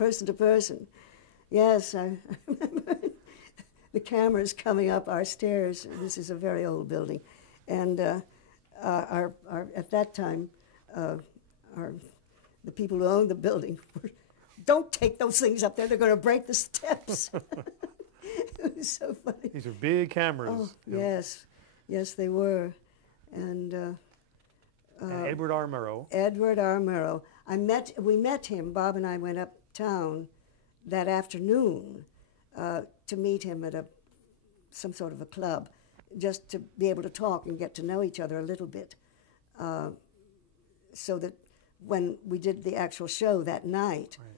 person to person. Yes, I remember the cameras coming up our stairs. This is a very old building. And at that time, the people who owned the building were, don't take those things up there, they're going to break the steps. It was so funny. These are big cameras. Oh, yes, yes, they were. And Edward R. Murrow. Edward R. Murrow. We met him, Bob and I went uptown that afternoon to meet him at some sort of a club, just to be able to talk and get to know each other a little bit, so that when we did the actual show that night, right.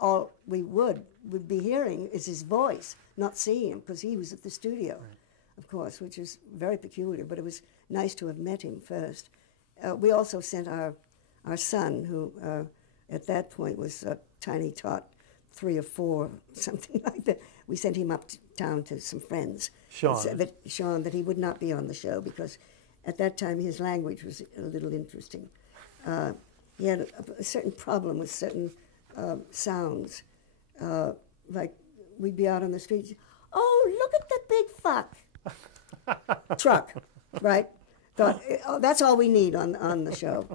All we would be hearing is his voice, not seeing him, because he was at the studio, right. Of course, which is very peculiar, but it was nice to have met him first. We also sent our son, who at that point was a tiny tot, 3 or 4, something like that. We sent him uptown to some friends. Sean, that he would not be on the show because at that time his language was a little interesting. He had a certain problem with certain sounds. Like we'd be out on the street, oh, look at the big fuck. Truck, right? Thought, oh, that's all we need on the show.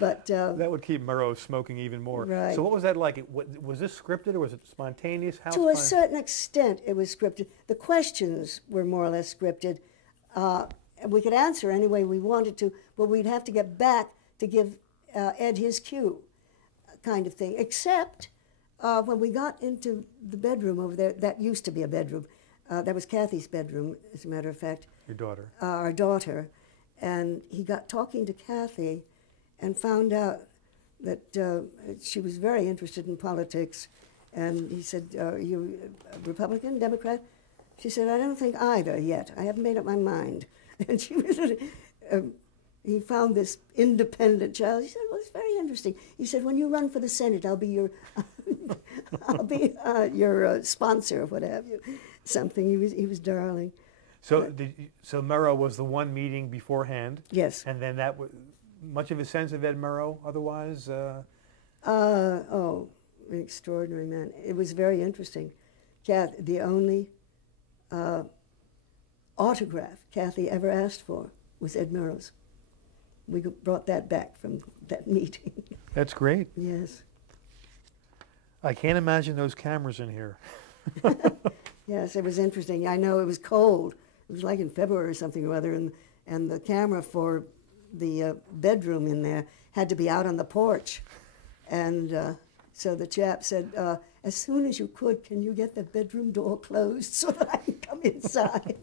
But that would keep Murrow smoking even more. Right. So what was that like? Was this scripted or was it spontaneous? To a certain extent, it was scripted. The questions were more or less scripted. We could answer any way we wanted to, but we'd have to get back to give Ed his cue, kind of thing. Except when we got into the bedroom over there, that used to be a bedroom. That was Kathy's bedroom, as a matter of fact. Your daughter. Our daughter. And he got talking to Kathy and found out that she was very interested in politics. And he said, are you a Republican, Democrat? She said, I don't think either yet. I haven't made up my mind. And she was, he found this independent child. He said, well, it's very interesting. He said, when you run for the Senate, I'll be your, your sponsor, or what have you. Something. He was darling. So, so Murrow was the one meeting beforehand. Yes. And then that was much of a sense of Ed Murrow. Otherwise. Oh, an extraordinary man. It was very interesting. The only autograph Kathy ever asked for was Ed Murrow's. We brought that back from that meeting. That's great. Yes. I can't imagine those cameras in here. Yes, it was interesting. I know it was cold. It was like in February or something or other, and the camera for the bedroom in there had to be out on the porch. And so the chap said, as soon as you could, can you get the bedroom door closed so that I can come inside?